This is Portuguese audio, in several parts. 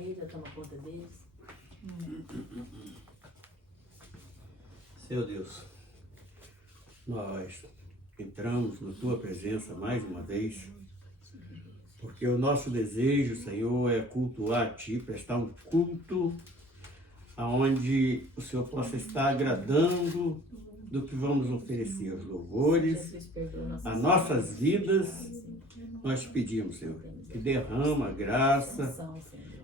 família, toma conta deles. Seu Deus, nós entramos na Tua presença mais uma vez, porque o nosso desejo, Senhor, é cultuar a Ti, prestar um culto aonde o Senhor possa estar agradando do que vamos oferecer os louvores, as nossas vidas. Nós te pedimos, Senhor, que derrama a graça,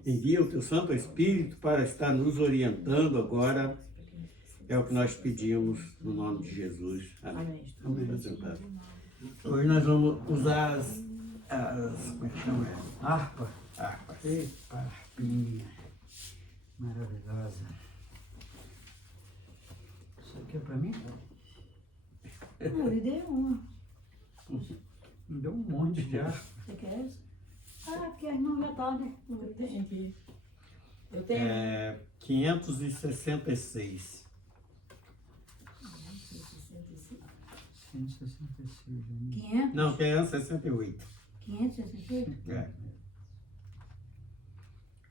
envia o Teu Santo Espírito para estar nos orientando agora. É o que nós pedimos no nome de Jesus. Amém. Amém. Hoje nós vamos usar como é que chama? Harpa. Eita, harpinha. Maravilhosa. Isso aqui é pra mim? Eu lhe dei uma. Me deu um monte de harpa. Você quer essa? Ah, porque a irmã já tá, né? Eu tenho aqui. Eu tenho. 566. 166. 500? Não, 568. 568? É.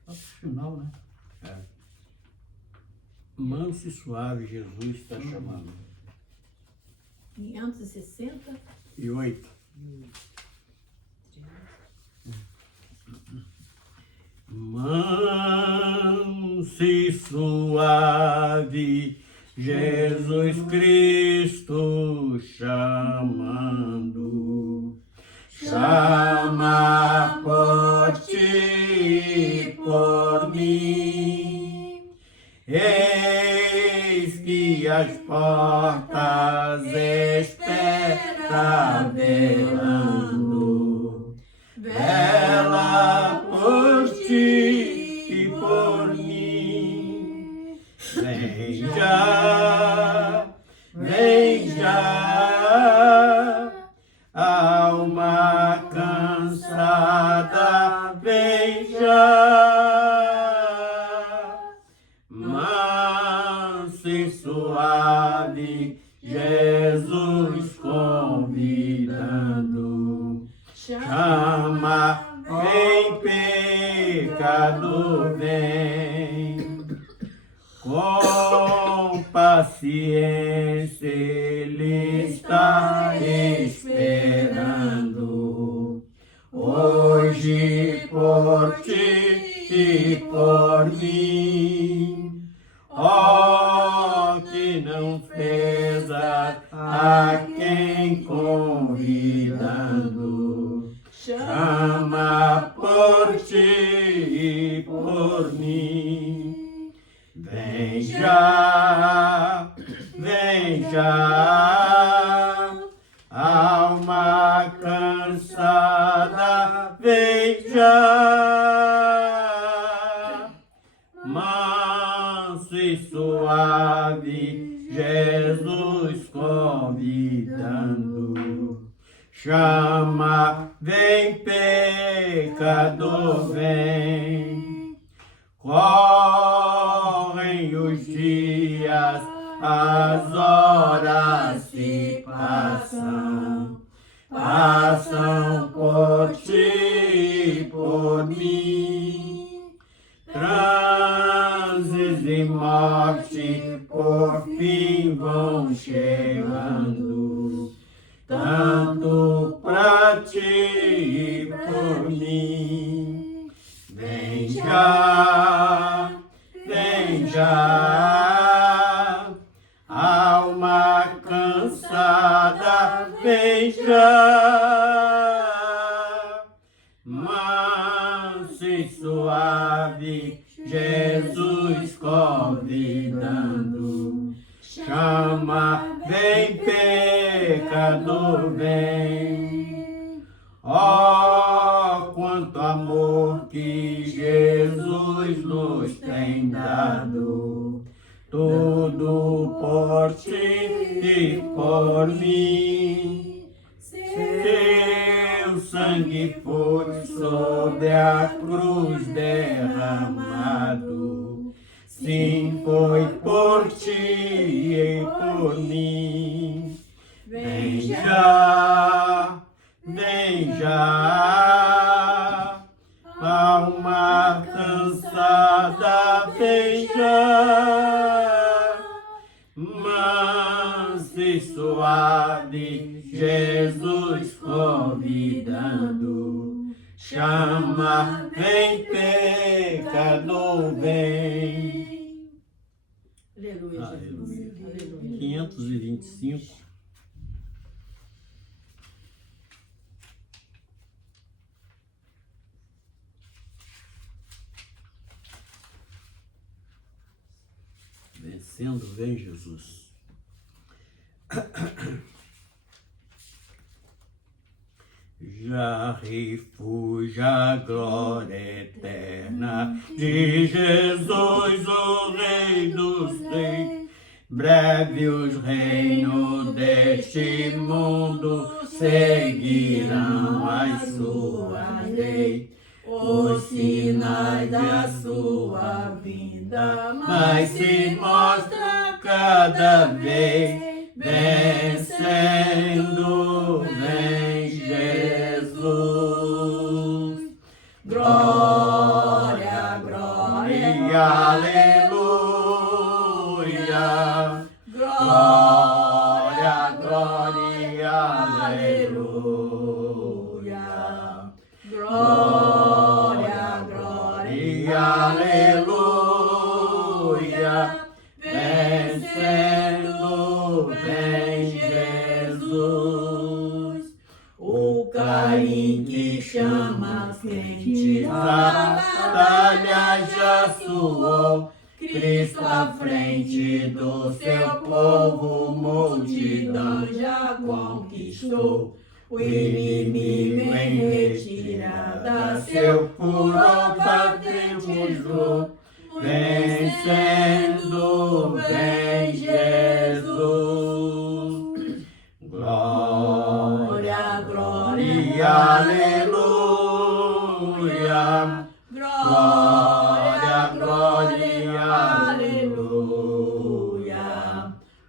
Só pro final, né? Manso e suave, Jesus está chamando. 560? E 8. Manso e suave, Jesus Cristo chamando, chama por ti, por mim. Eis que as portas espera velando, vela por ti e por mim. Vem já, alma cansada, vem já, manso e suave, Jesus convidando, chama, vem pecador, vem. Com paciência Ele está esperando, hoje por ti e por mim. Ó, que não fez a quem convidando, chama por ti e por mim. Vem já, alma cansada, vem já, manso e suave, Jesus convidando, chama, vem pecador, vem. Correm os dias, as horas se passam, passam por ti e por mim. Transes e morte por fim vão chegando, tanto pra ti e por mim. Vem já, alma cansada, vem já, manso e suave, Jesus convidando, chama, vem pecador, vem. Ó, quanto amor que Jesus nos tem dado, tudo por ti e por mim. Seu sangue foi sobre a cruz derramado, sim, foi por ti e por mim. Vem já, alma cansada. cansada vem já, manso e suave, Jesus convidando, chama, vem pecador, vem. Aleluia, Jesus. Aleluia. 525. Vencendo, vem Jesus. Já refúgio a glória eterna de Jesus, o Rei dos Reis. Breve os reinos deste mundo seguirão as suas leis. Os sinais da sua vinda mais se mostra cada vez, vencendo, vem Jesus. Glória, glória, aleluia. Glória, glória, aleluia. Glória, glória, aleluia. Vencendo, vem Jesus. O Caim que chama as crentes, a batalha já suou. Cristo à frente do seu povo, multidão já conquistou. O inimigo em retirada, seu furor patrimoniou. Vencendo, vem Jesus. Glória, glória, aleluia. Glória, glória, aleluia.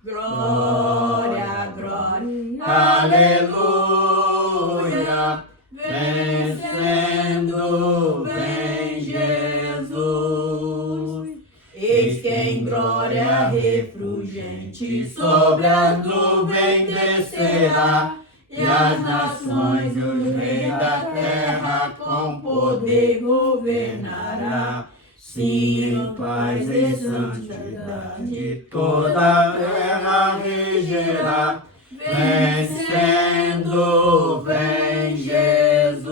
Glória, glória, aleluia. Vencendo, vem Jesus. Eis que em glória refulgente sobre a nuvem descerá, e as nações e os reis da terra com poder governará. Sim, em paz e santidade toda a terra regerá. Vencendo, vem Jesus.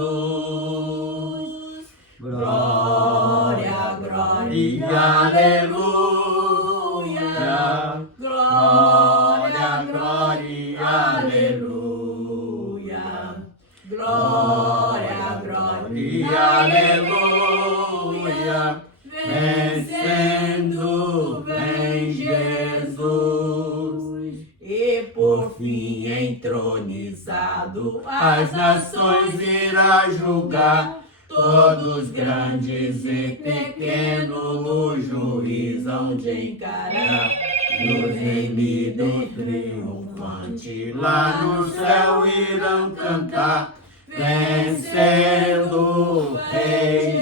Glória, glória, aleluia. Glória, glória, aleluia. Glória, glória, aleluia. Vencendo, vem Jesus. E por fim entronizado, as nações irá julgar. Todos grandes e pequenos no juízo hão de encarar. Nos remidos triunfantes lá no céu irão cantar. Vencendo, Rei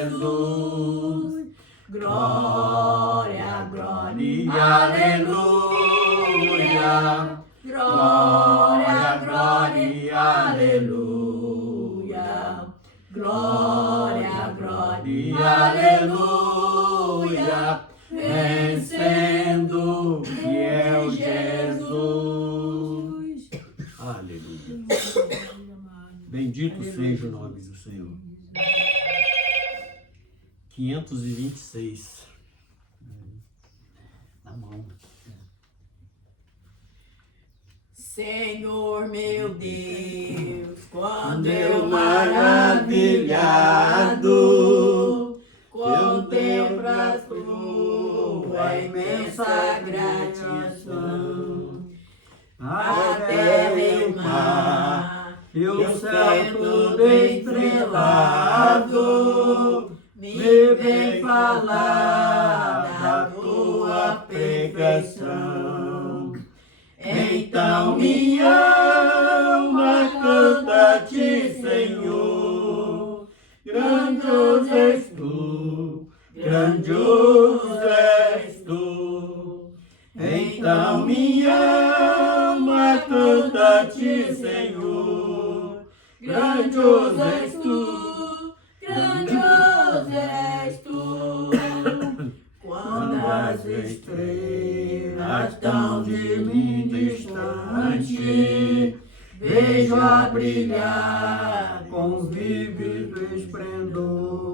Jesus. Glória, glória, aleluia. Glória, glória, aleluia. Glória, glória, aleluia. Vencendo, fiel Jesus. Aleluia. Bendito seja o nome do Senhor. 526. Na mão. Senhor meu Deus, quando Eu maravilhado contemplo as tua imensa gratidão, a terra e o mar, e o céu todo estrelado, me vem falar da tua perfeição. Então minha alma canta-te, Senhor, grandioso és tu, grandioso és tu. Então minha alma canta a ti, Senhor. Grandioso és tu, grandioso és tu. Quando as estrelas tão de mim distante, vejo a brilhar com vívido esplendor.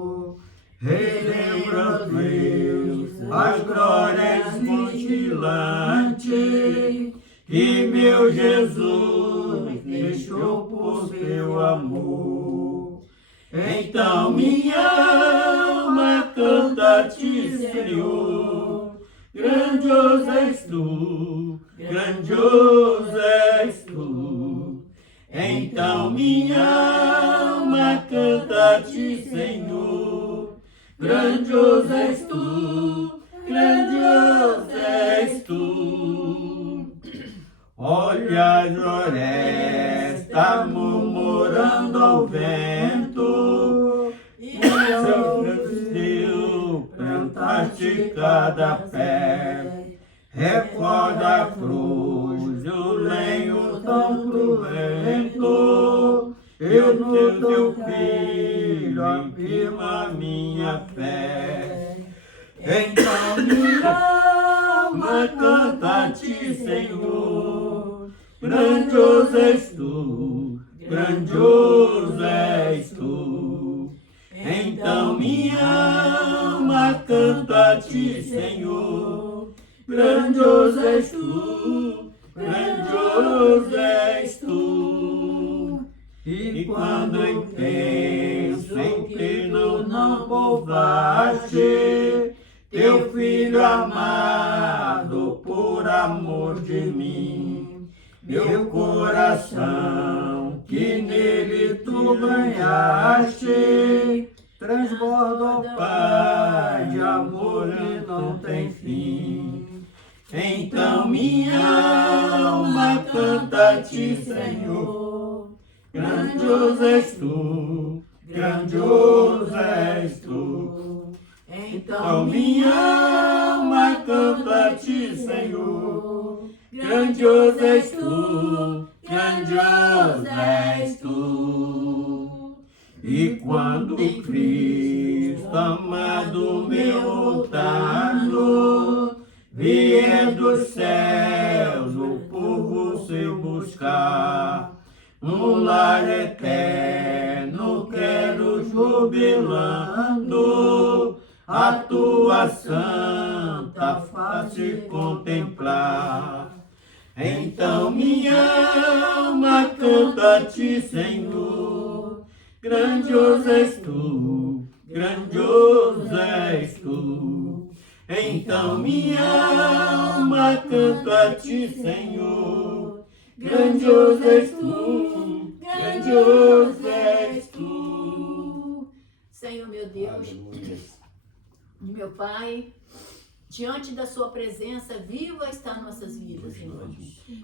Relembro, Deus, as glórias cintilantes que meu Jesus deixou por teu amor. Então minha alma canta a ti, Senhor. Grandioso és tu, grandioso és tu. Então minha alma canta a ti, Senhor. Grandioso és tu, grandioso és tu. Olha a floresta murmurando ao vento, e seu plantaste cada pé. Recorda a cruz, o lenho tão cruento. Eu no teu filho afirmo a minha fé. Então minha alma canta a ti, Senhor. Grandioso és tu, grandioso és tu. Então minha alma canta a ti, Senhor. Grandioso és tu, grandioso és tu. E quando eu penso em que não poupaste teu filho amado por amor de mim, meu coração que nele tu ganhaste transborda, ó Pai, de amor e não tem fim. Então minha alma canta a ti, Senhor. Grandioso és tu, grandioso és tu. Então minha alma canta a ti, Senhor. Grandioso és tu, grandioso és tu. E quando Cristo amado meu voltando vier dos céus o povo seu buscar, um lar eterno quero jubilando a tua santa face contemplar. Então minha alma canta a ti, Senhor. Grandioso és tu, grandioso és tu. Então minha alma canta a ti, Senhor. Grandioso és tu, grandioso és tu. Senhor, meu Deus, meu Pai, diante da sua presença viva está nossas vidas, Senhor.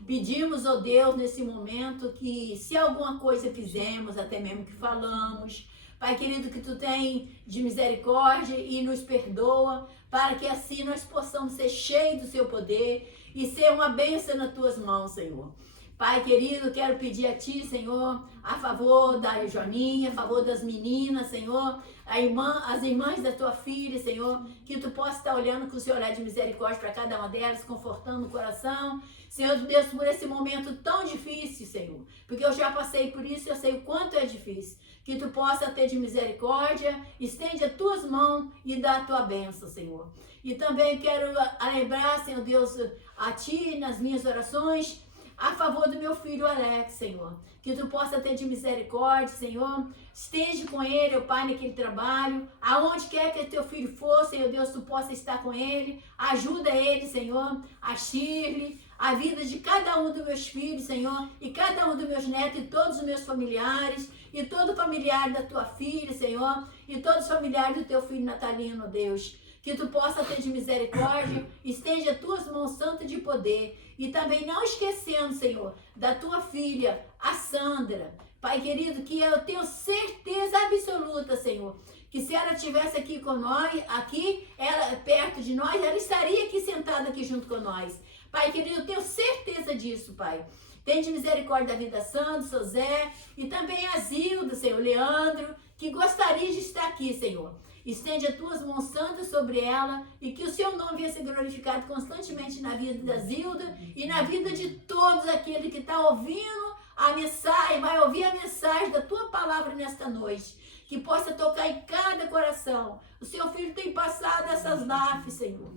Pedimos, ó Deus, nesse momento que se alguma coisa fizemos, até mesmo que falamos, Pai querido, que tu tem de misericórdia e nos perdoa, para que assim nós possamos ser cheios do seu poder e ser uma bênção nas tuas mãos, Senhor. Pai querido, quero pedir a Ti, Senhor, a favor da Joaninha, a favor das meninas, Senhor, as irmãs da Tua filha, Senhor, que Tu possa estar olhando com o Seu olhar de misericórdia para cada uma delas, confortando o coração. Senhor Deus, por esse momento tão difícil, Senhor, porque eu já passei por isso e eu sei o quanto é difícil. Que Tu possa ter de misericórdia, estende as Tuas mãos e dá a Tua bênção, Senhor. E também quero lembrar, Senhor Deus, a Ti nas minhas orações, a favor do meu filho Alex, Senhor. Que Tu possa ter de misericórdia, Senhor. Esteja com ele, ó Pai, naquele trabalho. Aonde quer que teu filho for, Senhor Deus, Tu possa estar com ele. Ajuda ele, Senhor. A Shirley, a vida de cada um dos meus filhos, Senhor. E cada um dos meus netos e todos os meus familiares. E todo familiar da Tua filha, Senhor. E todos os familiares do Teu filho Natalino, Deus. Que Tu possa ter de misericórdia. Estende as Tuas mãos santas de poder. E também não esquecendo, Senhor, da Tua filha, a Sandra. Pai querido, que eu tenho certeza absoluta, Senhor, que se ela estivesse aqui com nós, aqui, ela perto de nós, ela estaria aqui sentada aqui junto com nós. Pai querido, eu tenho certeza disso, Pai. Tende misericórdia da vida Santo, José e também a Zilda, Senhor, Leandro, que gostaria de estar aqui, Senhor. Estende as tuas mãos santas sobre ela e que o seu nome venha ser glorificado constantemente na vida da Zilda e na vida de todos aqueles que estão ouvindo a mensagem, vai ouvir a mensagem da tua palavra nesta noite. Que possa tocar em cada coração. O seu filho tem passado essas lives, Senhor,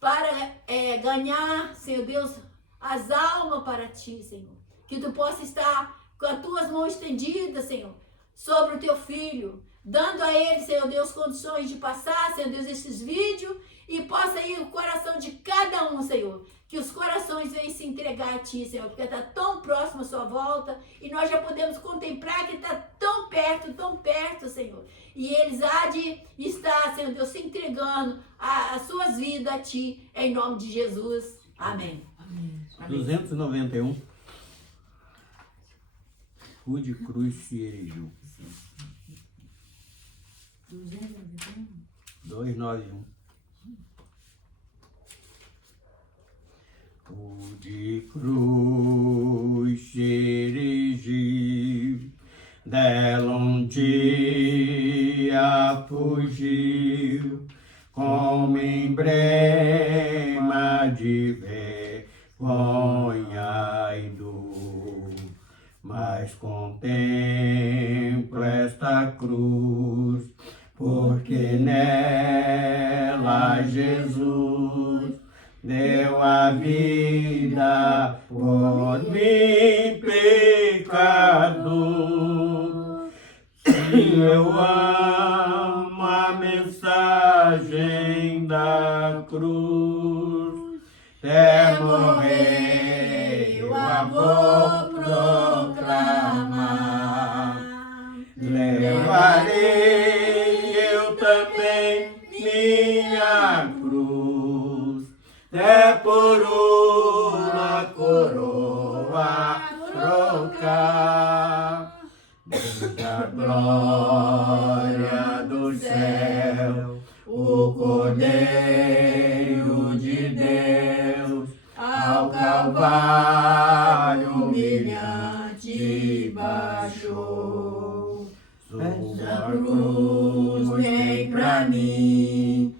para ganhar, Senhor Deus, as almas para ti, Senhor. Que tu possa estar com as tuas mãos estendidas, Senhor, sobre o teu filho, dando a ele, Senhor Deus, condições de passar, Senhor Deus, esses vídeos e possa ir o coração de cada um, Senhor. Que os corações venham se entregar a ti, Senhor, porque está tão próximo a sua volta e nós já podemos contemplar que está tão perto, Senhor. E eles há de estar, Senhor Deus, se entregando as suas vidas a ti, em nome de Jesus. Amém. Amém. 291. Rude Cruz Ciereju. 291. Rude Cruz Ciereju, dela um dia fugiu, como emblema de vergonha e dor. Mas contemplo esta cruz, porque nela Jesus deu a vida por mim, pecador. Sim, eu amo a mensagem da cruz, até morrer eu a vou proclamar. Levarei eu também minha cruz, até por uma coroa trocar. Da glória do céu, o Cordeiro de Deus, ao Calvário humilhante baixou. Sua cruz tem pra mim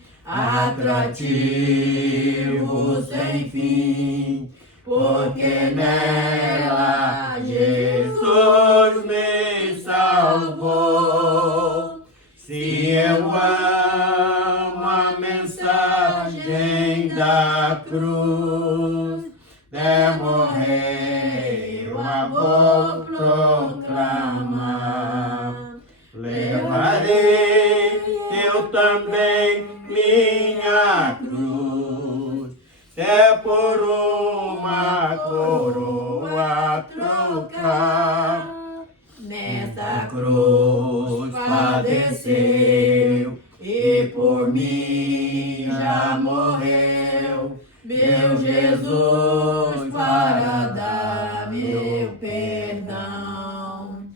atrativo sem fim, porque nela Jesus me salvou. Se eu amo a mensagem da cruz, até morrer eu a vou proclamar. Levarei eu também minha cruz, até por uma coroa trocar. Nessa cruz padeceu e por mim já morreu meu Jesus para dar meu perdão.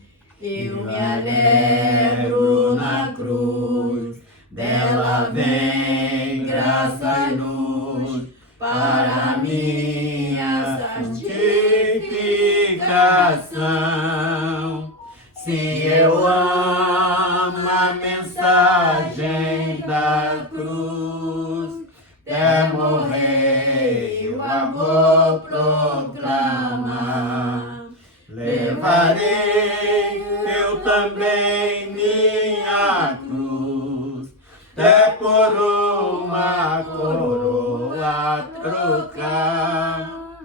Eu me alegro na cruz, dela vem graça e luz para minha santificação. Se eu amo a mensagem da cruz, até morrer eu a vou proclamar. Levarei eu também minha cruz, até por uma coroa trocar.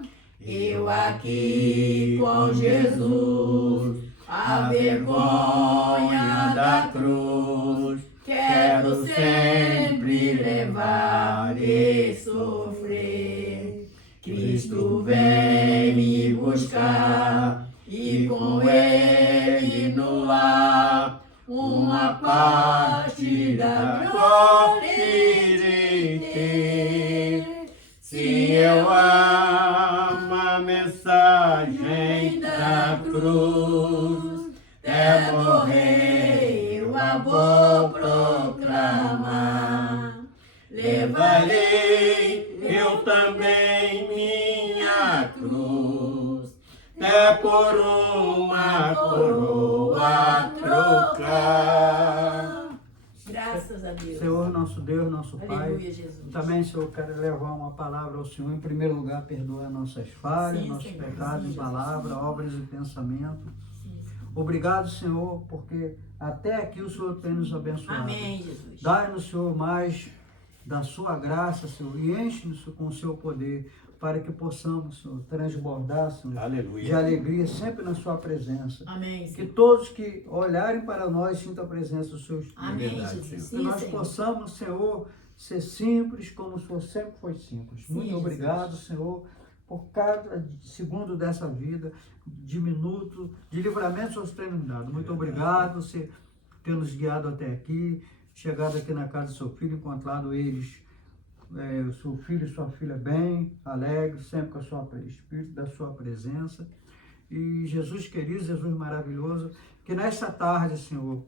Eu aqui com Jesus, a vergonha da cruz, quero sempre levar e sofrer. Cristo vem me buscar e com ele no lar uma parte da glória irei ter. Se eu amo a mensagem da cruz, até morrer eu a vou proclamar. levarei eu também minha cruz, é por uma coroa trocar. Graças a Deus. Senhor, nosso Deus, nosso Pai. Aleluia, Jesus. Também, Senhor, quero levar uma palavra ao Senhor. Em primeiro lugar, perdoa nossas falhas, Sim, nossos Senhor. pecados Sim, em palavra, Jesus. obras e pensamento. Sim. Obrigado, Senhor, porque até aqui o Senhor tem nos abençoado. Amém, Jesus. Dai-nos, Senhor, mais da sua graça, Senhor, e enche-nos com o seu poder, para que possamos, Senhor, transbordar, Senhor, de Aleluia. alegria sempre na sua presença. Amém, Que Senhor. todos que olharem para nós sintam a presença do seu Espírito. Amém, verdade, Jesus. Que Sim, nós Senhor. possamos, Senhor, ser simples como o Senhor sempre foi simples. Sim, Muito Jesus. obrigado, Senhor, por cada segundo dessa vida, de minuto, de livramento que o Senhor tem nos dado. Muito obrigado por você ter nos guiado até aqui, chegado aqui na casa do seu filho, encontrado eles, o seu filho e sua filha bem, alegre, sempre com a sua espírito da sua presença. E Jesus querido, Jesus maravilhoso, que nesta tarde, Senhor,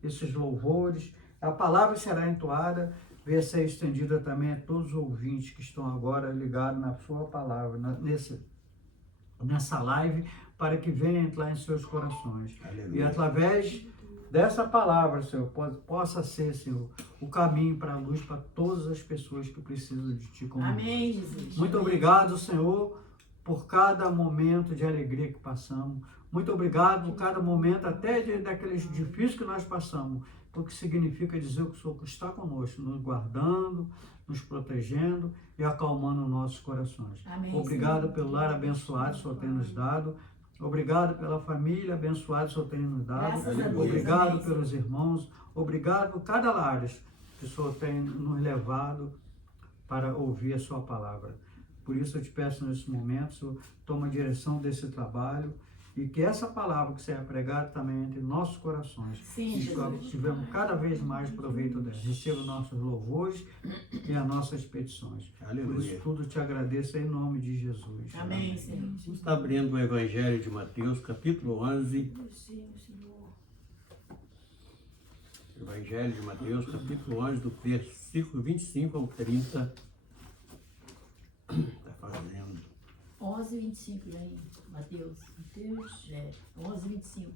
esses louvores, a palavra será entoada, venha ser estendida também a todos os ouvintes que estão agora ligados na sua palavra, nessa live, para que venha entrar em seus corações. E Aleluia. através dessa palavra, Senhor, possa ser, Senhor, o caminho para a luz para todas as pessoas que precisam de Ti como nós. Amém, Jesus. Muito Amém. obrigado, Senhor, por cada momento de alegria que passamos. Muito obrigado por cada momento, até daqueles difíceis que nós passamos, porque significa dizer que o Senhor está conosco, nos guardando, nos protegendo e acalmando nossos corações. Amém, Obrigado Senhor. pelo lar abençoado que o Senhor tem nos dado. Obrigado pela família abençoada que o Senhor tem nos dado. Graças a Deus. Obrigado Amém, pelos irmãos. Obrigado por cada lar que o Senhor tem nos levado para ouvir a sua palavra. Por isso eu te peço nesse momento, Senhor, toma a direção desse trabalho e que essa palavra que seja pregada também entre nossos corações. Sim, E Jesus. tivemos cada vez mais proveito dela. Receba nossos louvores e as nossas petições. Por Aleluia. isso tudo te agradeço em nome de Jesus. Amém, Senhor. Vamos estar abrindo o Evangelho de Mateus, capítulo 11. Evangelho de Mateus, capítulo 11, do versículo 25 ao 30. Está fazendo. 11:25 aí, Mateus. Mateus, 11:25.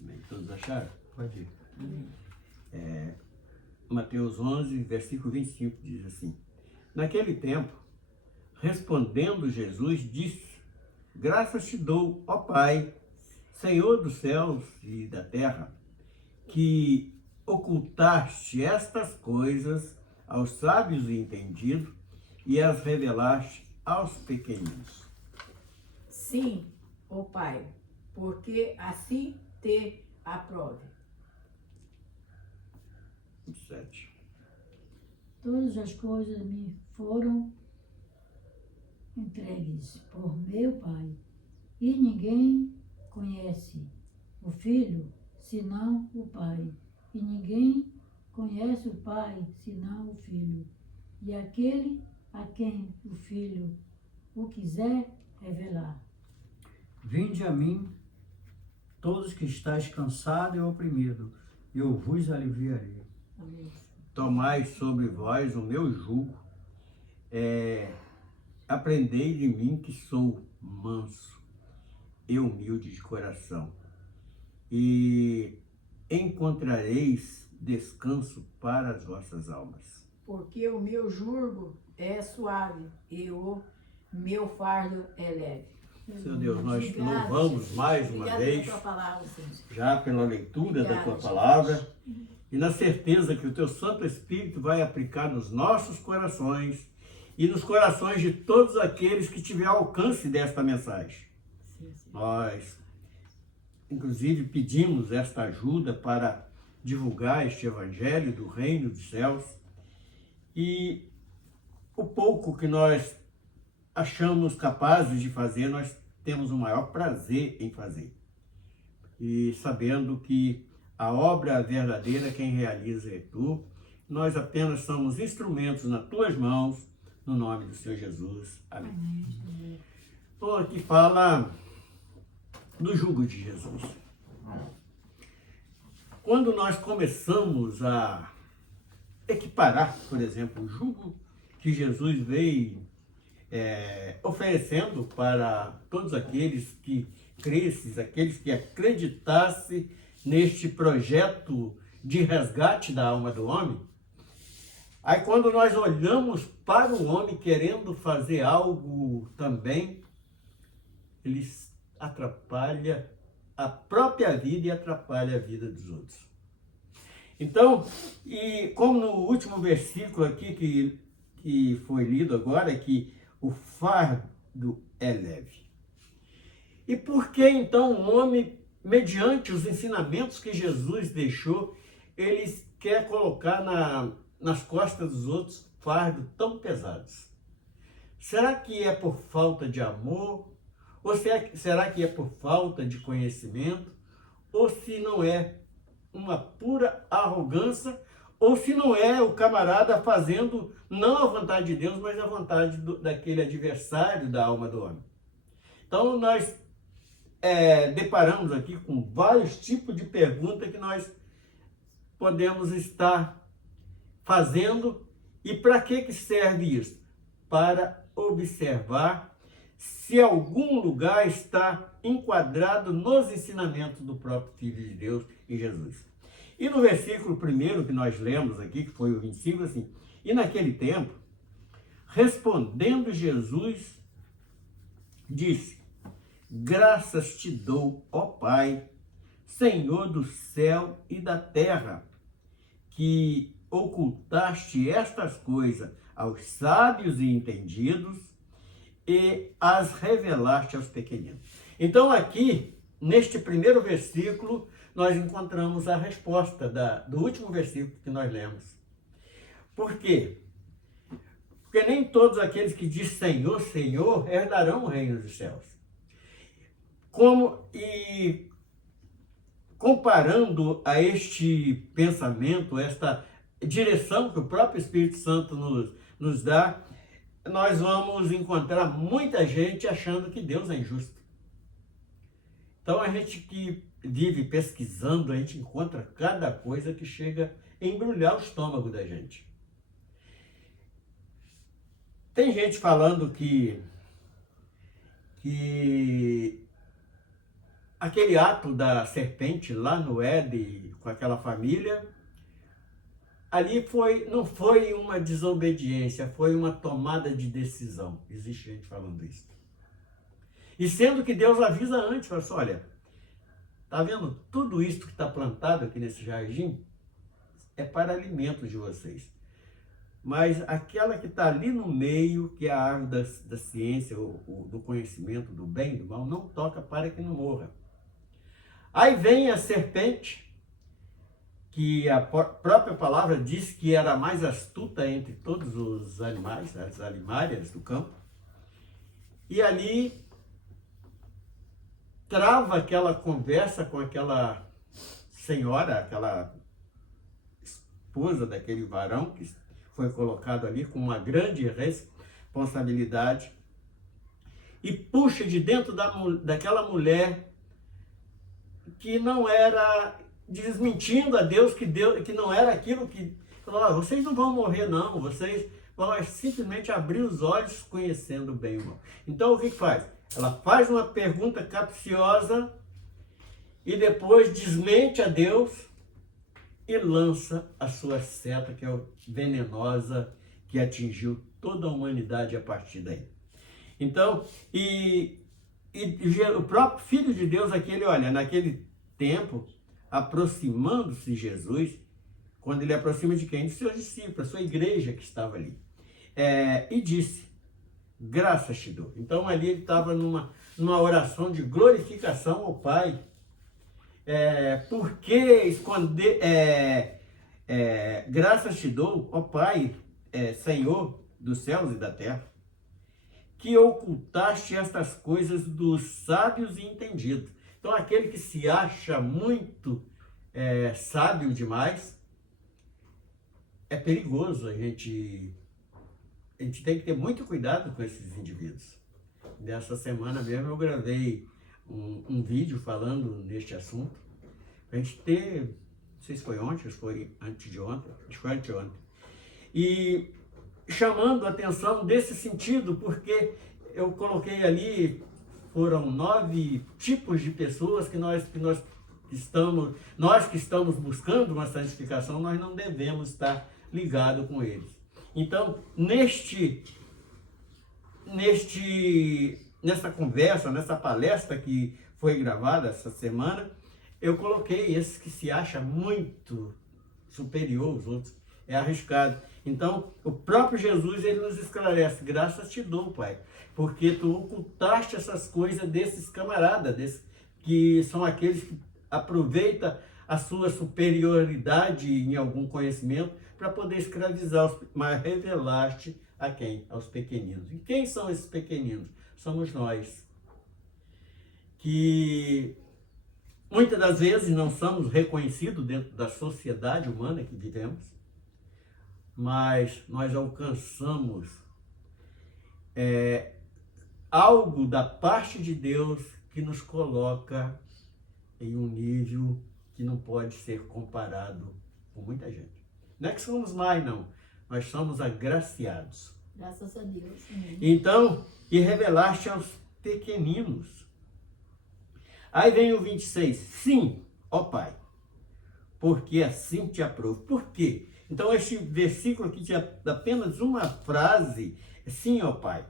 Bem, todos acharam? Pode ir. Mateus 11, versículo 25 diz assim: Naquele tempo, respondendo Jesus, disse: Graças te dou, ó Pai, Senhor dos céus e da terra, que ocultaste estas coisas aos sábios e entendidos e as revelaste aos pequeninos. Sim, ó Pai, porque assim te aprove. 7. Todas as coisas me foram entregues por meu Pai, e ninguém conhece o Filho senão o Pai, e ninguém conhece o Pai senão o Filho, e aquele a quem o Filho o quiser revelar. Vinde a mim, todos que estáis cansados e oprimidos, e eu vos aliviarei. Amém. Tomai sobre vós o meu jugo, aprendei de mim que sou manso e humilde de coração, e encontrareis descanso para as vossas almas. Porque o meu jugo é suave e o meu fardo é leve. Seu Deus, nós Obrigada, louvamos Jesus. mais uma Obrigada vez, pela tua palavra, Senhor. já pela leitura da Obrigada, tua Jesus. palavra, e na certeza que o teu Santo Espírito vai aplicar nos nossos corações e nos corações de todos aqueles que tiver alcance desta mensagem. Sim, sim. Nós, inclusive, pedimos esta ajuda para divulgar este Evangelho do Reino dos Céus, e o pouco que nós achamos capazes de fazer, nós temos o maior prazer em fazer. E sabendo que a obra verdadeira quem realiza é tu, nós apenas somos instrumentos nas tuas mãos, no nome do Senhor Jesus. Amém. Bom, aqui fala do jugo de Jesus. Quando nós começamos a equiparar, por exemplo, o jugo que Jesus veio oferecendo para todos aqueles que crescem, aqueles que acreditassem neste projeto de resgate da alma do homem, aí quando nós olhamos para o homem querendo fazer algo também, ele atrapalha a própria vida e atrapalha a vida dos outros. Então, e como no último versículo aqui que foi lido agora, que o fardo é leve. E por que então o homem, mediante os ensinamentos que Jesus deixou, ele quer colocar nas costas dos outros fardos tão pesados? Será que é por falta de amor? Ou será que é por falta de conhecimento? Ou se não é uma pura arrogância? Ou se não é o camarada fazendo não a vontade de Deus, mas a vontade daquele adversário da alma do homem? Então nós deparamos aqui com vários tipos de perguntas que nós podemos estar fazendo. E para que serve isso? Para observar se algum lugar está enquadrado nos ensinamentos do próprio Filho de Deus em Jesus. E no versículo 1 que nós lemos aqui, que foi o 25, assim: e naquele tempo, respondendo Jesus, disse: graças te dou, ó Pai, Senhor do céu e da terra, que ocultaste estas coisas aos sábios e entendidos e as revelaste aos pequeninos. Então aqui, neste primeiro versículo, nós encontramos a resposta do último versículo que nós lemos. Por quê? Porque nem todos aqueles que dizem Senhor, Senhor, herdarão o reino dos céus. Comparando a este pensamento, esta direção que o próprio Espírito Santo nos dá, nós vamos encontrar muita gente achando que Deus é injusto. Então a gente que vive pesquisando, a gente encontra cada coisa que chega a embrulhar o estômago da gente. Tem gente falando que aquele ato da serpente lá no Éden, com aquela família, ali não foi uma desobediência, foi uma tomada de decisão. Existe gente falando isso. E sendo que Deus avisa antes, fala assim: olha, tá vendo tudo isso que está plantado aqui nesse jardim? É para alimento de vocês. Mas aquela que está ali no meio, que é a árvore da ciência, do conhecimento, do bem e do mal, não toca para que não morra. Aí vem a serpente, que a própria palavra diz que era a mais astuta entre todos os animais, as alimárias do campo, e ali trava aquela conversa com aquela senhora, aquela esposa daquele varão que foi colocado ali com uma grande responsabilidade, e puxa de dentro daquela mulher que não era, desmentindo a Deus, que não era aquilo que falou: vocês não vão morrer não, vocês vão simplesmente abrir os olhos conhecendo bem o mal. Então o que faz? Ela faz uma pergunta capciosa e depois desmente a Deus e lança a sua seta, que é venenosa, que atingiu toda a humanidade a partir daí. Então, e o próprio Filho de Deus, naquele tempo, aproximando-se Jesus, quando ele aproxima de quem? De seus discípulos, a sua igreja que estava ali. E disse: graças te dou. Então ali ele estava numa oração de glorificação ao Pai. Por que esconder? Graças te dou, ó Pai, Senhor dos céus e da terra, que ocultaste estas coisas dos sábios e entendidos. Então aquele que se acha muito sábio demais, é perigoso. A gente tem que ter muito cuidado com esses indivíduos. Nessa semana mesmo eu gravei um vídeo falando neste assunto, a gente ter, não sei se foi ontem, se foi antes de ontem, acho que foi anteontem, e chamando a atenção desse sentido, porque eu coloquei ali, foram 9 tipos de pessoas que nós que estamos buscando uma santificação, nós não devemos estar ligados com eles. Então, nessa conversa, nessa palestra que foi gravada essa semana, eu coloquei esses que se acham muito superior aos outros, é arriscado. Então, o próprio Jesus, ele nos esclarece: graças te dou, Pai, porque tu ocultaste essas coisas desses camaradas, que são aqueles que aproveitam a sua superioridade em algum conhecimento para poder escravizar, mas revelaste a quem? Aos pequeninos. E quem são esses pequeninos? Somos nós, que muitas das vezes não somos reconhecidos dentro da sociedade humana que vivemos, mas nós alcançamos algo da parte de Deus que nos coloca em um nível que não pode ser comparado com muita gente. Não é que somos mais, não. Nós somos agraciados. Graças a Deus. Amém. Então, e revelaste aos pequeninos. Aí vem o 26. Sim, ó Pai, porque assim te aprovo. Por quê? Então, este versículo aqui tinha apenas uma frase. Sim, ó Pai,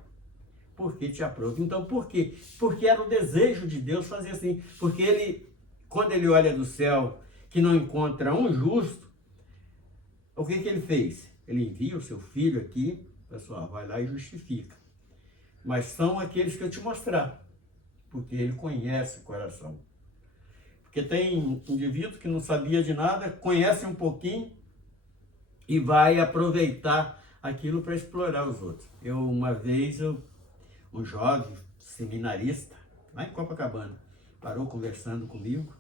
porque te aprovo. Então, por quê? Porque era o desejo de Deus fazer assim. Porque ele, quando ele olha do céu, que não encontra um justo, o que ele fez? Ele envia o seu filho aqui, pessoal, vai lá e justifica. Mas são aqueles que eu te mostrar, porque ele conhece o coração. Porque tem indivíduo que não sabia de nada, conhece um pouquinho e vai aproveitar aquilo para explorar os outros. Uma vez, um jovem seminarista, lá em Copacabana, parou conversando comigo.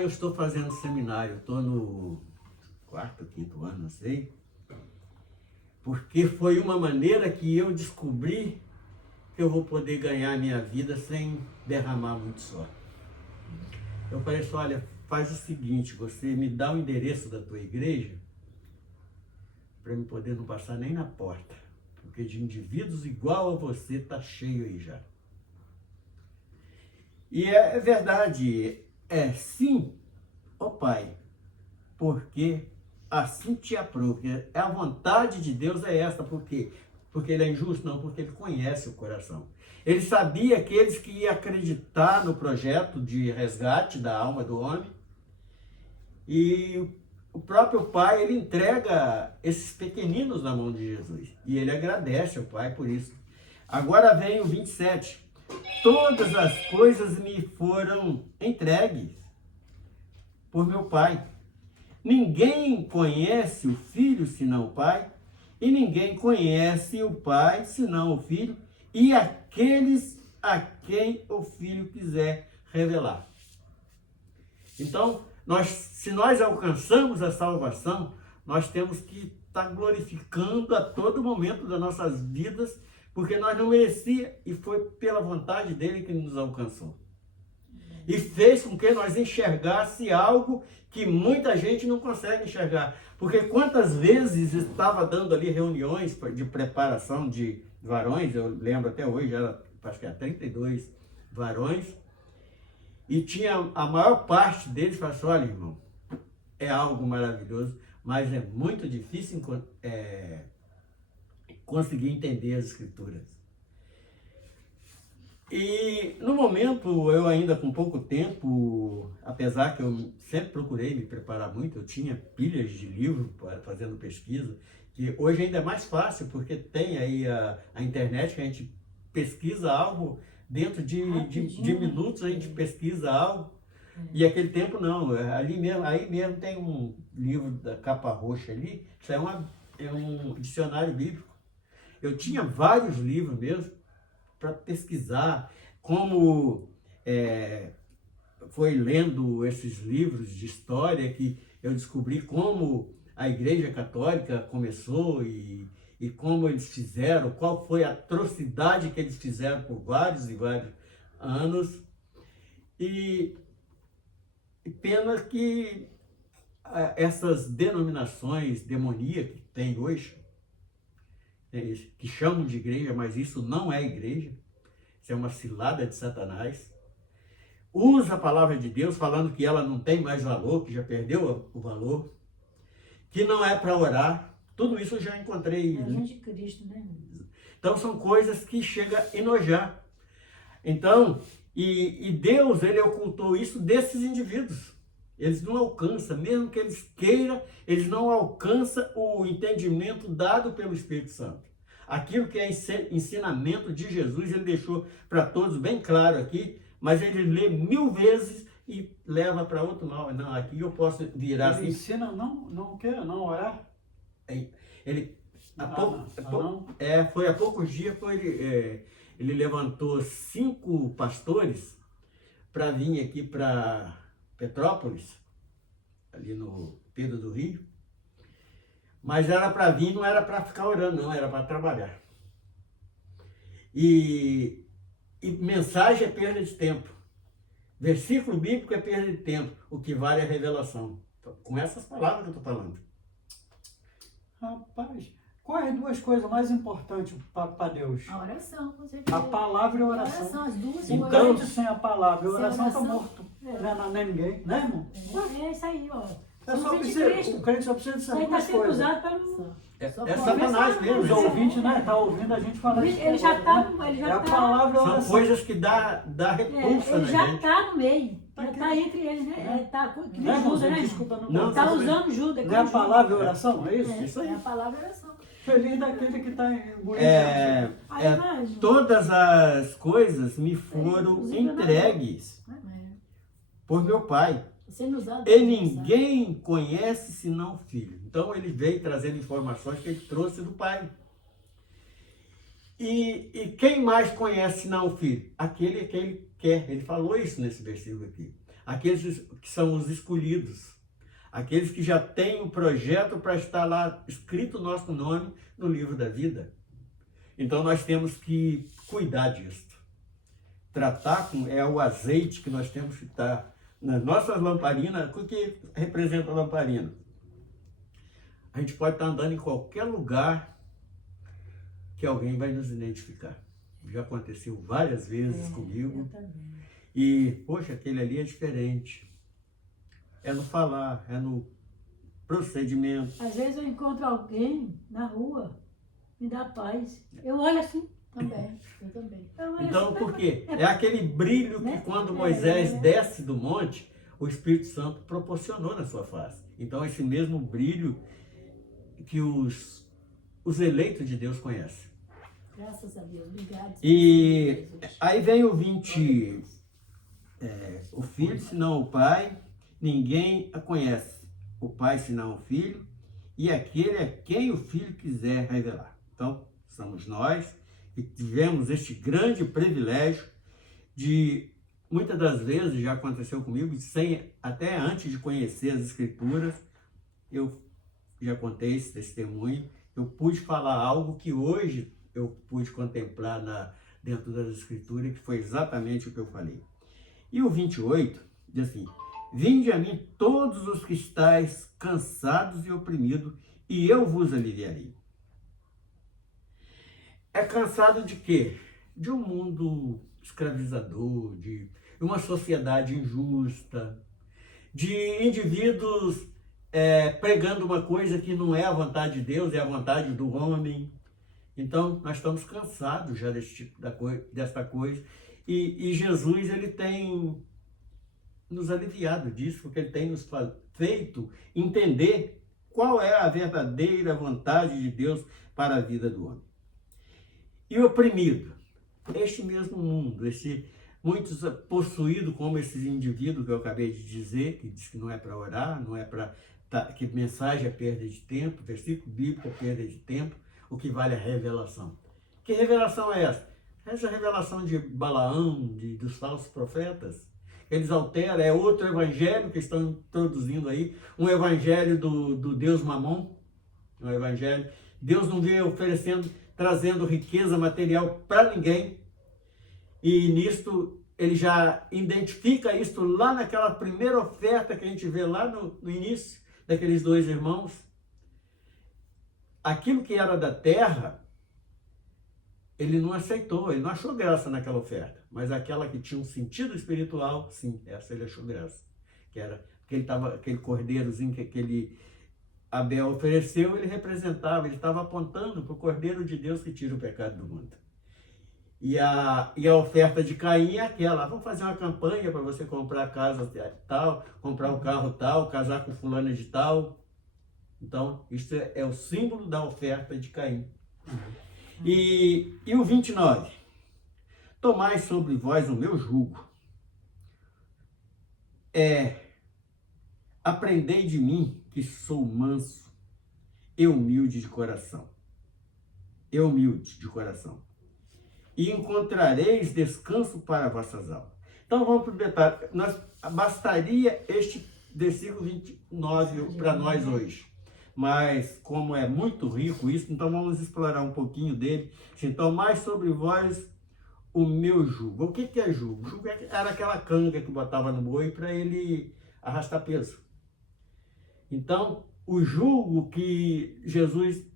Eu estou fazendo seminário, estou no 4º, 5º ano, não sei. Porque foi uma maneira que eu descobri que eu vou poder ganhar a minha vida sem derramar muito suor. Eu falei assim: olha, faz o seguinte, você me dá o endereço da tua igreja para eu poder não passar nem na porta, porque de indivíduos igual a você tá cheio aí já. E é verdade, sim, ó Pai, porque assim te aprovo. A vontade de Deus é esta. Por quê? Porque ele é injusto? Não, porque ele conhece o coração. Ele sabia aqueles que iam acreditar no projeto de resgate da alma do homem. E o próprio Pai, ele entrega esses pequeninos na mão de Jesus. E ele agradece ao Pai por isso. Agora vem o 27. Todas as coisas me foram entregues por meu Pai. Ninguém conhece o Filho senão o Pai, e ninguém conhece o Pai senão o Filho, e aqueles a quem o Filho quiser revelar. Então, se nós alcançamos a salvação, nós temos que estar glorificando a todo momento das nossas vidas, porque nós não merecíamos, e foi pela vontade dele que nos alcançou. E fez com que nós enxergasse algo que muita gente não consegue enxergar. Porque quantas vezes estava dando ali reuniões de preparação de varões, eu lembro até hoje, acho que era 32 varões, e tinha a maior parte deles falando assim: olha, irmão, é algo maravilhoso, mas é muito difícil conseguir entender as Escrituras. E no momento, eu ainda com pouco tempo, apesar que eu sempre procurei me preparar muito, eu tinha pilhas de livro fazendo pesquisa, que hoje ainda é mais fácil, porque tem aí a internet, que a gente pesquisa algo, dentro de minutos a gente pesquisa algo, e aquele tempo não, aí mesmo tem um livro da capa roxa ali, isso é um dicionário bíblico. Eu tinha vários livros mesmo, para pesquisar, como foi lendo esses livros de história que eu descobri como a Igreja Católica começou e como eles fizeram, qual foi a atrocidade que eles fizeram por vários e vários anos. E pena que essas denominações demoníacas que tem hoje, que chamam de igreja, mas isso não é igreja, isso é uma cilada de Satanás, usa a palavra de Deus falando que ela não tem mais valor, que já perdeu o valor, que não é para orar. Tudo isso eu já encontrei. É a gente de Cristo, né? Então são coisas que chegam a enojar. Então, e Deus, ele ocultou isso desses indivíduos. Eles não alcançam, mesmo que eles queiram, eles não alcançam o entendimento dado pelo Espírito Santo. Aquilo que é ensinamento de Jesus, ele deixou para todos bem claro aqui, mas ele lê 1000 vezes e leva para outro mal. Não, aqui eu posso virar Ele assim. ensina não orar. Ele, Não. foi há poucos dias, ele levantou 5 pastores para vir aqui para Petrópolis, ali no Pedro do Rio, mas era para vir, não era para ficar orando, não, era para trabalhar. E mensagem é perda de tempo, versículo bíblico é perda de tempo, o que vale é a revelação. Então, com essas palavras que eu estou falando. Rapaz, quais as 2 coisas mais importantes para Deus? A oração, com certeza. A palavra e a A oração. oração, as duas Um coisas. crente sem a palavra e a Sem oração está oração. morto. Não é ninguém, né, irmão? É isso aí, ó. É só Somos de precisa, Cristo. o crente só precisa Isso dessas aí está 2 sendo coisas. usado para não... É Só Satanás começar, Os mesmo. ouvintes, né, tá ouvindo a gente falar isso. Ele já está É a palavra e a São oração. coisas que dá repulsa ele na já gente. está no meio. Tá Já está entre eles, né? Está que Né, nem Judas, irmãozinho? né? Desculpa, Não, Está tá usando Judas. Não é a palavra e a oração, é isso? Isso aí. É a palavra e a oração. Feliz daquele que está engolindo. Aí vai, Todas as coisas me foram inclusive entregues É. por meu Pai. Sendo usado. E ninguém conhece senão o Filho. Então ele veio trazendo informações que ele trouxe do Pai. E quem mais conhece senão o Filho? Aquele que ele quer. Ele falou isso nesse versículo aqui. Aqueles que são os escolhidos. Aqueles que já têm o projeto para estar lá escrito o nosso nome no livro da vida. Então nós temos que cuidar disso. Tratar é o azeite que nós temos que estar nas nossas lamparinas. O que representa a lamparina? A gente pode estar andando em qualquer lugar que alguém vai nos identificar. Já aconteceu várias vezes comigo. E, poxa, aquele ali é diferente. É no falar, é no procedimento. Às vezes eu encontro alguém na rua, me dá paz. Eu olho assim. Também, eu também. Eu olho Então, assim, por quê? É aquele brilho que quando Moisés desce do monte, o Espírito Santo proporcionou na sua face. Então, esse mesmo brilho que os eleitos de Deus conhecem. Graças a Deus. Obrigado. E aí vem o 20. O Filho, senão o Pai, ninguém a conhece. O Pai, senão o Filho, e aquele é quem o Filho quiser revelar. Então, somos nós que tivemos este grande privilégio de, muitas das vezes, já aconteceu comigo, até antes de conhecer as Escrituras, eu já contei esse testemunho, eu pude falar algo que hoje eu pude contemplar dentro das Escrituras, que foi exatamente o que eu falei. E o 28 diz assim: vinde a mim todos os que estáis cansados e oprimidos, e eu vos aliviarei. É cansado de quê? De um mundo escravizador, de uma sociedade injusta, de indivíduos pregando uma coisa que não é a vontade de Deus, é a vontade do homem. Então, nós estamos cansados já desse tipo dessa coisa. E Jesus, ele tem nos aliviado disso, porque ele tem nos feito entender qual é a verdadeira vontade de Deus para a vida do homem. E o oprimido, este mesmo mundo, muitos possuídos como esses indivíduos que eu acabei de dizer, que diz que não é para orar, não é para... que mensagem é perda de tempo, versículo bíblico é perda de tempo, o que vale é a revelação. Que revelação é essa? Essa revelação de Balaão, dos falsos profetas. Eles alteram, é outro evangelho que estão introduzindo aí, um evangelho do Deus Mamon, um evangelho. Deus não veio oferecendo, trazendo riqueza material para ninguém. E nisto ele já identifica isso lá naquela primeira oferta que a gente vê lá no início daqueles dois irmãos. Aquilo que era da terra, ele não aceitou, ele não achou graça naquela oferta. Mas aquela que tinha um sentido espiritual, sim, essa ele achou graça. Que era aquele cordeirozinho que aquele Abel ofereceu, ele representava, ele estava apontando para o Cordeiro de Deus que tira o pecado do mundo. E a oferta de Caim é aquela: vamos fazer uma campanha para você comprar a casa tal, comprar o carro tal, casar com fulana de tal. Então, isso é o símbolo da oferta de Caim. E o 29. Tomai sobre vós o meu jugo. Aprendei de mim, que sou manso e humilde de coração. E encontrareis descanso para vossas almas. Então vamos para o detalhe. Bastaria este versículo 29 para nós hoje. Mas como é muito rico isso, então vamos explorar um pouquinho dele. Então, mais sobre vós o meu jugo. O que é jugo? Jugo era aquela canga que botava no boi para ele arrastar peso. Então, o jugo que Jesus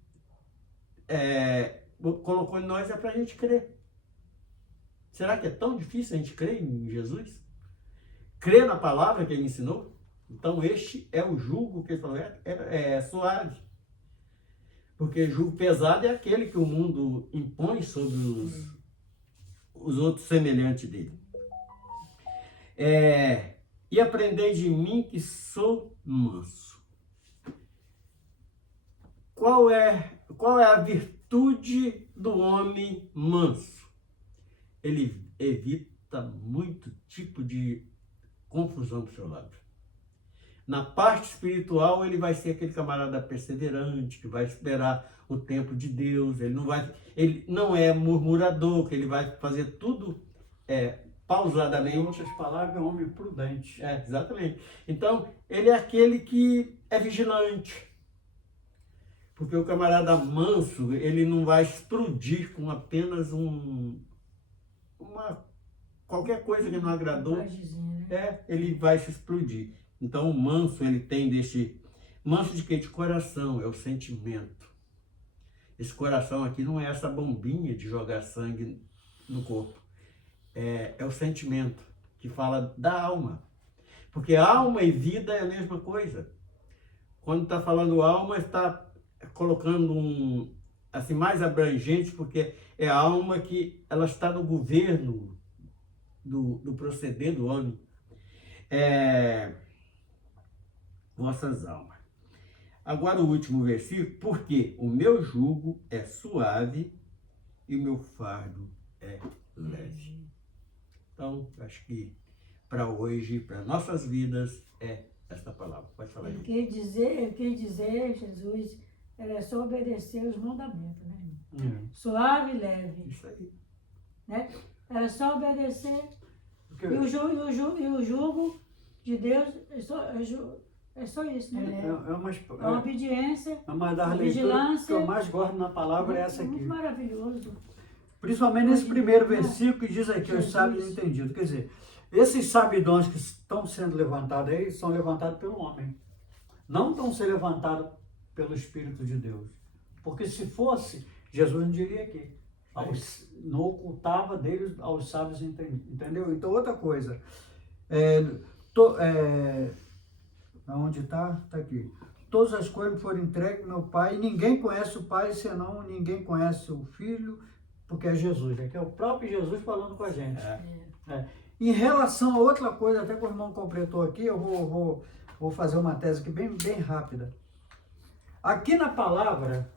colocou em nós é para a gente crer. Será que é tão difícil a gente crer em Jesus? Crer na palavra que ele ensinou? Então, este é o jugo que ele falou, é suave. Porque jugo pesado é aquele que o mundo impõe sobre os outros semelhantes dele. E aprendei de mim, que sou manso. Qual é a virtude do homem manso? Ele evita muito tipo de confusão do seu lado. Na parte espiritual, ele vai ser aquele camarada perseverante, que vai esperar o tempo de Deus. Ele não é murmurador, que ele vai fazer tudo pausadamente. Em outras palavras, é um homem prudente. Exatamente. Então, ele é aquele que é vigilante. Porque o camarada manso, ele não vai explodir com apenas qualquer coisa que não agradou. Ele vai se explodir. Então, o manso, ele tem manso de quê? De coração, é o sentimento. Esse coração aqui não é essa bombinha de jogar sangue no corpo. É o sentimento, que fala da alma. Porque alma e vida é a mesma coisa. Quando está falando alma, está colocando assim, mais abrangente, porque é a alma que ela está no governo do proceder do homem. Vossas almas. Agora o último versículo: porque o meu jugo é suave e o meu fardo é leve. Então, acho que para hoje, para nossas vidas, é esta palavra. Pode falar aí. Ele quer dizer, Jesus, era só obedecer os mandamentos, né? Suave e leve. Isso aí. Né? Era só obedecer. E o jugo de Deus é só isso, né? É A obediência, uma das a leituras vigilância. que eu mais gosto na palavra é essa aqui. Muito maravilhoso. Principalmente nesse primeiro versículo que diz aqui, os sábios entendidos. Quer dizer, esses sabidões que estão sendo levantados aí, são levantados pelo homem. Não estão sendo levantados pelo Espírito de Deus. Porque se fosse, Jesus não diria aqui. Não ocultava deles aos sábios entendidos. Entendeu? Então, outra coisa. Onde está? Está aqui. Todas as coisas foram entregues ao meu Pai, e ninguém conhece o Pai, senão ninguém conhece o Filho, porque é Jesus. Aqui é o próprio Jesus falando com a gente. Em relação a outra coisa, até que o irmão completou aqui, eu vou fazer uma tese aqui bem rápida. Aqui na palavra,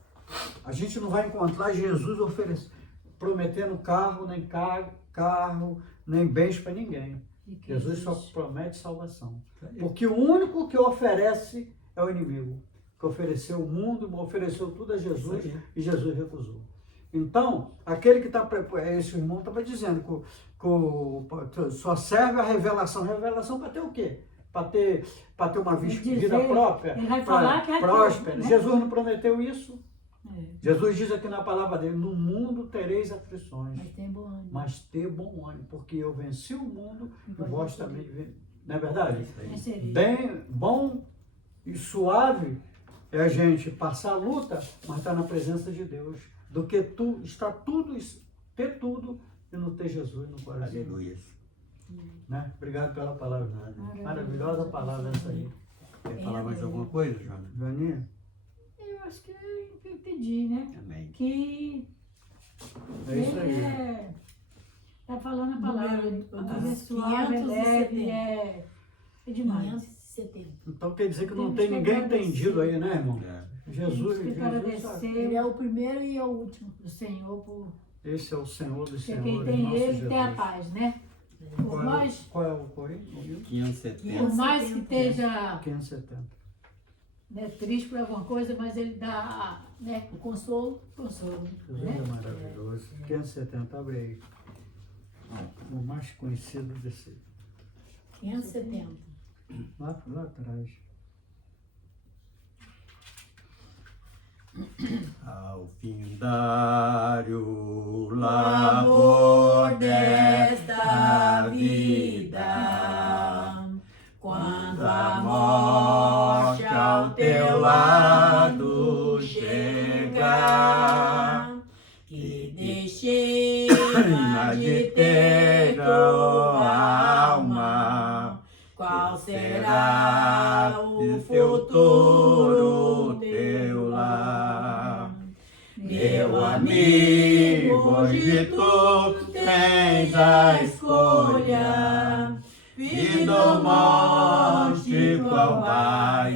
a gente não vai encontrar Jesus prometendo carro, nem bens para ninguém. Jesus só promete salvação. Porque o único que oferece é o inimigo, que ofereceu o mundo, ofereceu tudo a Jesus, e Jesus recusou. Então, aquele que está, esse irmão estava dizendo que só serve a revelação. Revelação para ter o quê? Para ter uma vida própria, ele vai falar que próspera. Jesus não prometeu isso. Jesus diz aqui na palavra dele, no mundo tereis aflições, Mas tem bom ânimo. mas ter bom ânimo, porque eu venci o mundo e vós também não é verdade? Vencereis. Bem, bom e suave é a gente passar a luta, mas estar na presença de Deus, do que ter tudo e não ter Jesus no coração. Aleluia. Né? Obrigado pela palavra. Maravilhosa palavra essa aí. Quer falar mais alguma coisa, Joana? Joaninha? Eu acho que eu entendi, né? Amém. Que É isso aí. tá falando a palavra. Número É suave, é leve, 570. é demais. 570. Então quer dizer que não Temos tem que ninguém agradecer. entendido aí, né, irmão? É. Jesus, Temos que Jesus sabe. agradecer Ele é o primeiro e é o último. o Senhor por Esse é o Senhor dos porque Senhores, quem tem nosso ele Jesus. tem a paz, né? Por mais, Qual é o correio? 570. por mais que esteja 570. né, triste por alguma coisa, mas ele dá né, o consolo, Jesus né? é maravilhoso. 570, abre aí. O mais conhecido desse. 570. Lá atrás. Ao findar o Labor labor desta vida, quando a morte ao teu lado chegar, que deixeira de ter tua alma, qual será o futuro teu lar? Meu amigo, hoje tu tens a escolha, vida ou morte, qual vai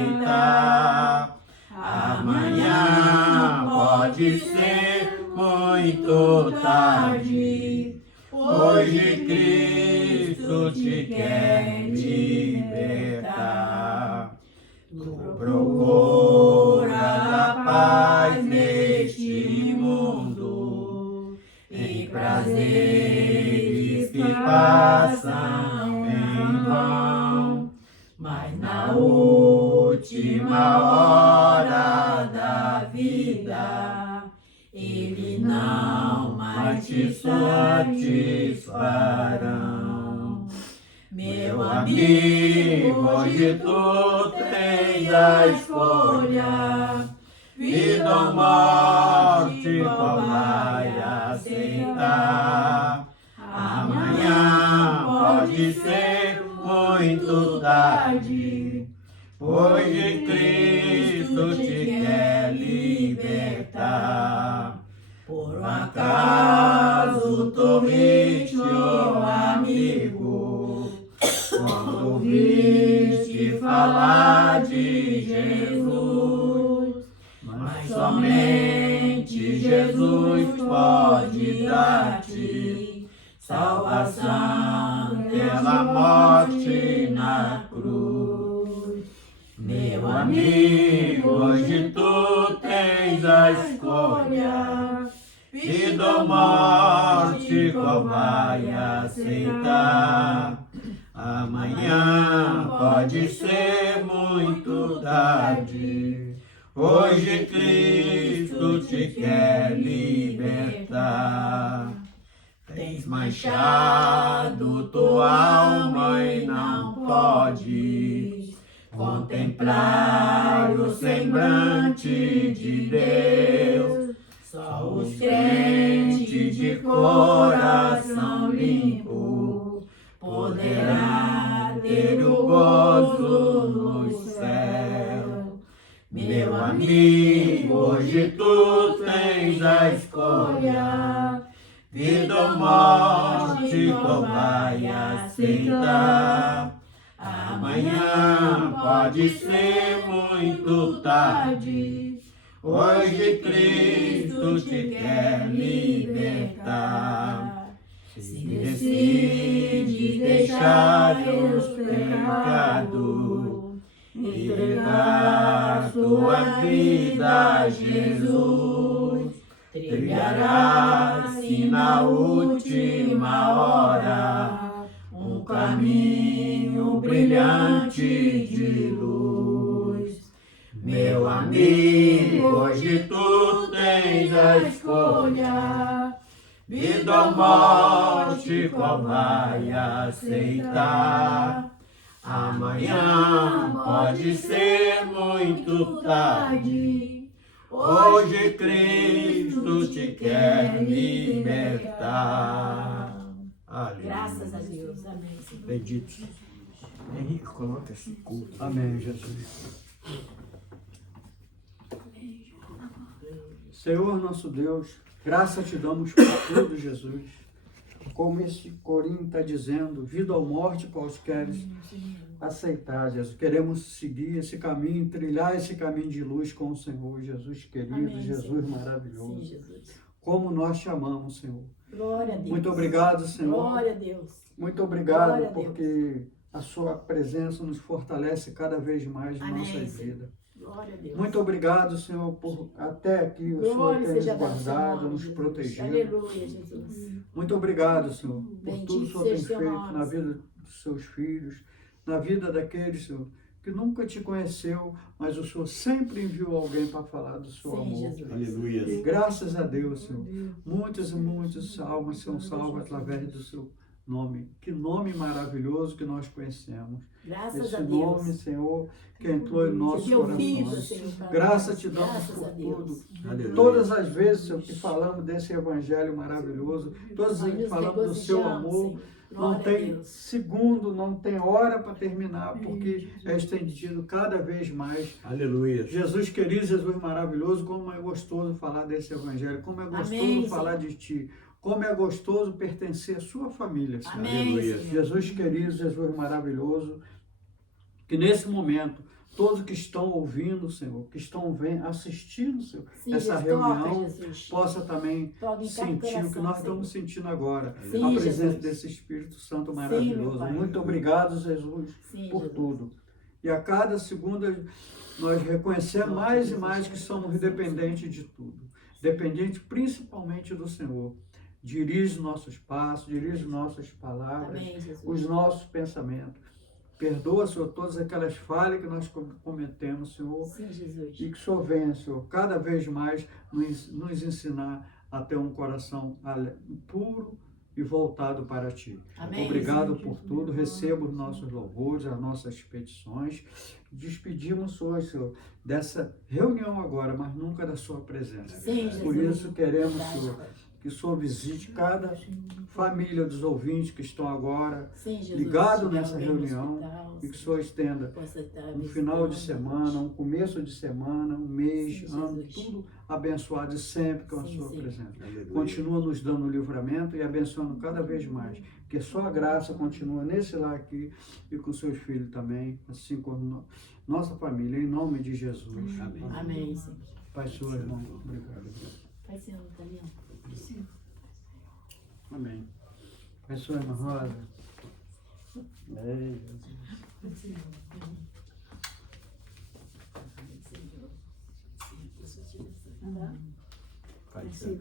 aceitar? Amanhã pode ser muito tarde, hoje Cristo te quer libertar. Tu procura a paz neste mundo e prazeres que passam em vão, mas na última hora da vida ele não mais te satisfarão. Meu amigo, hoje tu tens a escolha, vida ou morte, qual vai aceitar? Amanhã pode ser muito tarde, hoje Cristo te quer libertar. Por um acaso tu viste, oh amigo, quando ouviste falar de Jesus, mas somente Jesus pode dar-te salvação pela morte na cruz. Meu amigo, hoje tu tens a escolha, vida ou morte, qual vai aceitar? Amanhã pode ser muito tarde, hoje Cristo te quer libertar. Tens manchado tua alma e não podes contemplar o semblante de Deus. Só os crentes de coração limpo poderá ter o gozo no céu. Meu amigo, hoje tu tens a escolha, vida ou morte, qual vai aceitar? Amanhã pode ser muito tarde, hoje Cristo te quer libertar. Se decides deixar os pecados, entregar tua vida a Jesus, trilharás-se na última hora um caminho brilhante de luz. Meu amigo, Hoje tu tens a escolha, vida ou morte, qual vai aceitar? Amanhã pode ser muito tarde. Hoje Cristo te quer libertar. Aleluia. Graças a Deus. Amém, Senhor. Bendito. Henrique, coloca esse culto. Amém, Jesus. Senhor nosso Deus, graça te damos por tudo, Jesus. Como esse corinho está dizendo, vida ou morte, qual queres aceitar, Jesus. Queremos seguir esse caminho, trilhar esse caminho de luz com o Senhor, Jesus querido, Amém, Jesus Senhor. maravilhoso. Sim, Jesus. Como nós te amamos, Senhor. Glória a Deus. Muito obrigado, Senhor. Glória a Deus. Muito obrigado, Glória a Deus. porque a sua presença nos fortalece cada vez mais em Amém, nossa Senhor. vida. Glória a Deus. Muito obrigado, Senhor, por até aqui o Senhor Glória ter nos seja a vossa guardado, mão, nos Jesus. protegido. Aleluia, Jesus. Muito obrigado, Senhor, por Bendito tudo que o Senhor tem seja teu feito nome, na Senhor. vida dos seus filhos, na vida daqueles, Senhor, que nunca te conheceu, mas o Senhor sempre enviou alguém para falar do seu Sim, amor. Jesus. Aleluia. E graças a Deus, Senhor, muitas e muitas almas são salvas através do seu nome. Que nome maravilhoso que nós conhecemos. Graças Esse a Deus. nome, Senhor, que entrou em nossos Deu vida, corações. Senhor, para Graça nós. te damos Graças por a Deus. tudo. Aleluia. Todas as vezes, Senhor, que falamos desse evangelho maravilhoso, todas as Nós vezes que nos falamos do seu regozijamos, amor, Senhor. não Glória a tem Deus. segundo, não tem hora para terminar, porque é estendido cada vez mais. Aleluia. Jesus querido, Jesus maravilhoso, como é gostoso falar desse evangelho, como é gostoso Amém, falar de ti, como é gostoso pertencer à sua família, Senhor. Amém, Aleluia. Senhor. Jesus querido, Jesus maravilhoso, que nesse momento, todos que estão ouvindo, Senhor, que estão vendo, assistindo, Senhor, Sim, essa Jesus, reunião, toca, Jesus. possa também Toca em cada sentir o que coração, nós Senhor. estamos sentindo agora, Sim, a presença Jesus. desse Espírito Santo Sim, maravilhoso. meu Pai. Muito obrigado, Jesus, Sim, por Jesus. tudo. E a cada segunda nós reconhecemos mais e mais que somos dependentes de tudo. Dependentes principalmente do Senhor. Dirige nossos passos, dirige nossas palavras, Amém, Jesus. os nossos pensamentos. Perdoa, Senhor, todas aquelas falhas que nós cometemos, Senhor. Sim, Jesus. E que o Senhor venha, Senhor, cada vez mais nos ensinar a ter um coração puro e voltado para Ti. Amém, Obrigado Senhor. por tudo. Receba os nossos louvores, as nossas petições. Despedimos hoje, Senhor, dessa reunião agora, mas nunca da Sua presença. Sim, Jesus. Por isso queremos, Verdade, Senhor, Pai. que o Senhor visite cada família dos ouvintes que estão agora Sim, Jesus. ligado Se tiver nessa alguém no reunião hospital, e que o Senhor, Senhor estenda possa estar um final de visitando, semana, um começo de semana, um mês, Sim, ano, Jesus. tudo abençoado e sempre com a Sim, sua sim. presença. Aleluia. Continua nos dando livramento e abençoando cada vez mais. Que só a graça continua nesse lar aqui e com seus filhos também, assim como nossa família, em nome de Jesus. Amém. Amém, Senhor. Pai, Senhor, irmão. Obrigado. Pai, Senhor, tá ali, ó. Amém. Pai, Senhor, irmã Rosa. Amém. Tá? Pai, Senhor.